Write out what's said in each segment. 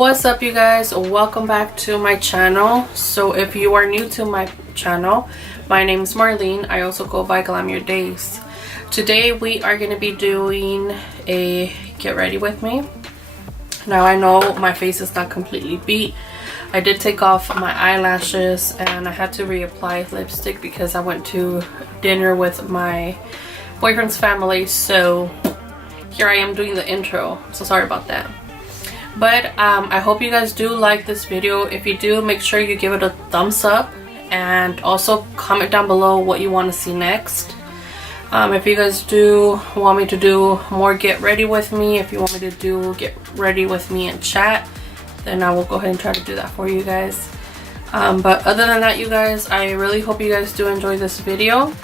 What's up, you guys? Welcome back to my channel. So if you are new to my channel, my name is Marlene. I also go by Glamurdayz. Today we are going to be doing a get ready with me. Now I know my face is not completely beat. I did take off my eyelashes and I had to reapply lipstick because I went to dinner with my boyfriend's family. So here I am doing the intro. So sorry about that. But I hope you guys do like this video. If you do, make sure you give it a thumbs up and also comment down below what you want to see next. If you guys do want me to do more get ready with me, if you want me to do get ready with me and chat, then I will go ahead and try to do that for you guys. But other than that, you guys, I really hope you guys do enjoy this video.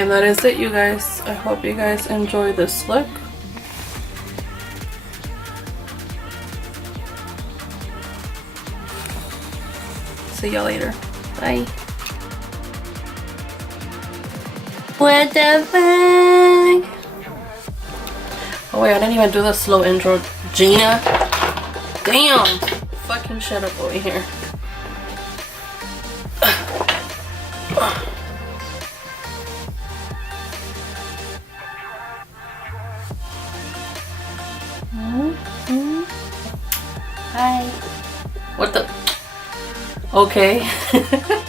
And that is it, you guys. I hope you guys enjoy this look. See y'all later. Bye. What the fuck? Oh wait, I didn't even do the slow intro. Gina. Damn. Fucking shut up over here. Hi. What the? Okay.